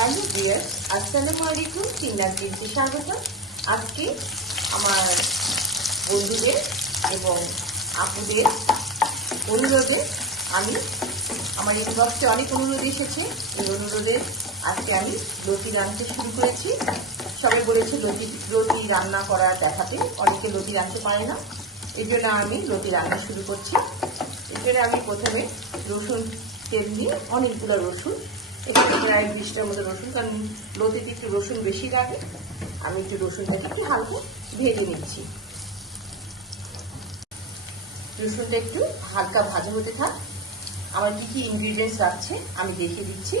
Hello dear, আসসালামু আলাইকুম। চিন্নার কিনতে স্বাগত। আজকে আমার বন্ধুদের এবং আপুদের অনুরোধে আমি আমার এই বক্সে অনেক অনুরোধ এসেছে। এই অনুরোধে আজকে আমি লতি রাঁধতে শুরু করেছি। সবাই বলেছে লতি রান্না করা দেখাতে, অনেকে লতি রাঁধতে পারে না, এই জন্য আমি লতি রান্না শুরু করছি। এই জন্য আমি প্রথমে রসুন তেল দিয়ে অনেকগুলো রসুন, এখানে প্রায় 20টার মতো রসুন, কারণ লতিতে একটু রসুন বেশি লাগে। আমি একটু রসুনটাকে একটু হালকা ভেজে নিচ্ছি। রসুনটা একটু হালকা ভাজা হতে থাক। আমার কি কি ইনগ্রিডিয়েন্টস লাগছে আমি দেখিয়ে দিচ্ছি।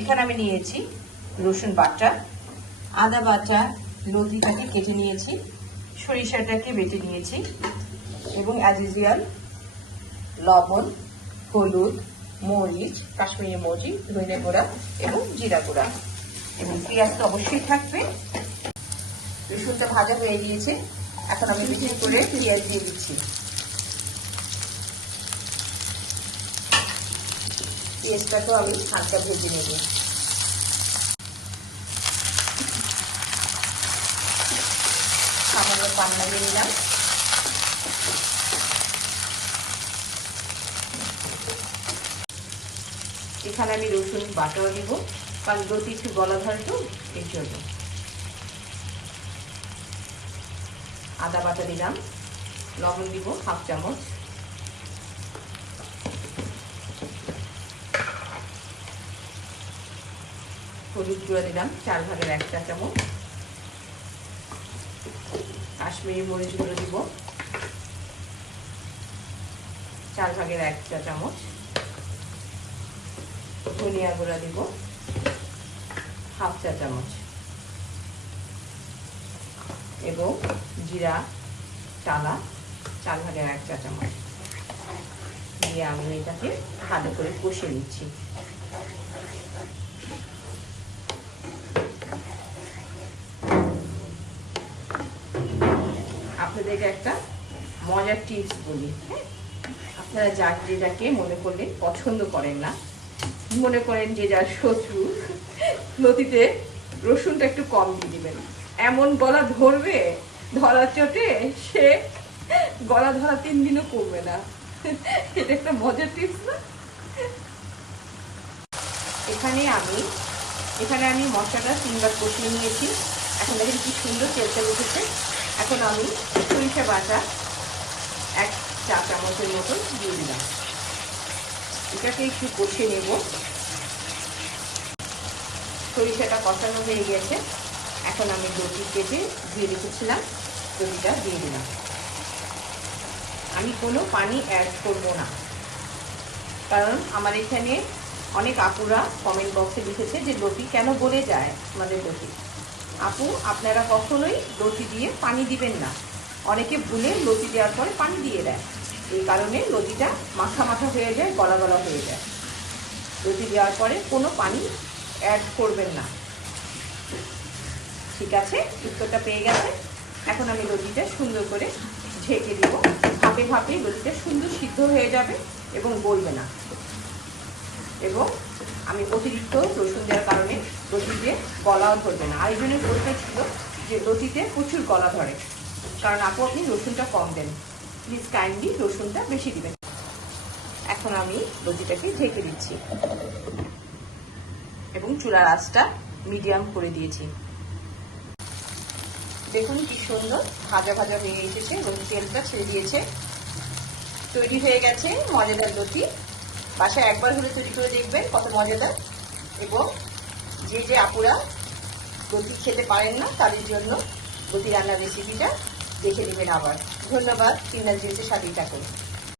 এখানে আমি নিয়েছি রসুন বাটা, আদা বাটা, লতিটাকে কেটে নিয়েছি, সরিষাটাকে বেটে নিয়েছি এবং অ্যাজ ইউজুয়াল লবণ, হলুদ, মরিচ, কাশ্মীরি মরিচ, ধনে গুঁড়া এবং জিরা গুঁড়া এবং পেঁয়াজ তো অবশ্যই থাকবে। রসুনটা ভাজা হয়ে গিয়েছে, এখন আমি বেশি করে পেঁয়াজ দিয়ে দিচ্ছি। পেঁয়াজটাকেও আমি হালকা ভেজে নেব। সামান্য পান লাগিয়ে নিলাম। এখানে আমি রসুন বাটাও দিব, কারণ লতি একটু গলা ধরে তো, এর জন্য। আদা বাটা দিলাম, লবণ দিব 1/2 চামচ, হলুদ গুঁড়া দিলাম 4/1 চা চামচ, কাশ্মীরি মরিচ গুঁড়ো দিব 4/1 চা চামচ, ধনিয়া গুঁড়া দিব 1/2 চা চামচ এবং জিরা চালা 4/1 চা চামচ দিয়ে আমি এটাকে ভালো করে কষিয়ে নিচ্ছি। আপনাদেরকে একটা মজার টিপস বলি, হ্যাঁ? আপনারা যেটাকে মনে করলে পছন্দ করেন না, মনে করেন যে যার শত্রু, লতিতে রসুনটা একটু কম দিয়ে দিবেন। এমন গলা ধরবে, ধরা চোটে সে গলা ধরা 3 দিনও কমবে না। এটা একটা মজার টিপস না? এখানে আমি মশলাটা 3 বার কষিয়ে নিয়েছি। এখন দেখেন কি সুন্দর তেলটা উঠেছে। এখন আমি সরিষা বাটা 1 চা চামচের মতো দিয়ে দিলাম। এটাকে একটু কষিয়ে নেব। সরিষাটা কষানো হয়ে গেছে, এখন আমি লতি কেটে দিয়ে রেখেছিলাম, লতিটা দিয়ে দিলাম। আমি কোনো পানি অ্যাড করব না, কারণ আমার এখানে অনেক আপুরা কমেন্ট বক্সে লিখেছে যে লতি কেন গলে যায় আমাদের লতি। আপু, আপনারা কখনোই লতি দিয়ে পানি দিবেন না। অনেকে ভুলে লতি দেওয়ার পরে পানি দিয়ে দেয়, এই কারণে লতিটা মাখা মাখা হয়ে যায়, গলা গলা হয়ে যায়। লতি দেওয়ার পরে কোনো পানি অ্যাড করবেন না। ঠিক আছে, উত্তরটা পেয়ে গেছে। এখন আমি লতিটা সুন্দর করে ঢেকে দিব। ভাপে ভাপে লতিটা সুন্দর সিদ্ধ হয়ে যাবে এবং গলবে না। এবং আমি অতিরিক্ত রসুন দেওয়ার কারণে লতিতে গলাও ধরবে না। আর এই জন্য বলতে ছিল যে লতিতে প্রচুর গলা ধরে, কারণ আপনি রসুনটা কম দেন। প্লিজ কাইন্ডলি রসুনটা বেশি দিবেন। এখন আমি লতিটাকে ঢেকে দিচ্ছি এবং চুলার আঁচটা মিডিয়াম করে দিয়েছি। দেখুন কি সুন্দর ভাজা ভাজা হয়ে এসেছে এবং তেলটা ছেড়ে দিয়েছে। তৈরি হয়ে গেছে মজাদার লতি। বাসায় একবার হলে তৈরি করে দেখবেন, কত মজাদার। এবং যে আপুরা লতি খেতে পারেন না তাদের জন্য লতি রান্নার রেসিপিটা দেখে নেবেন আবার। ধন্যবাদ। চিন্নার জিনিসের সাথেই থাকুন।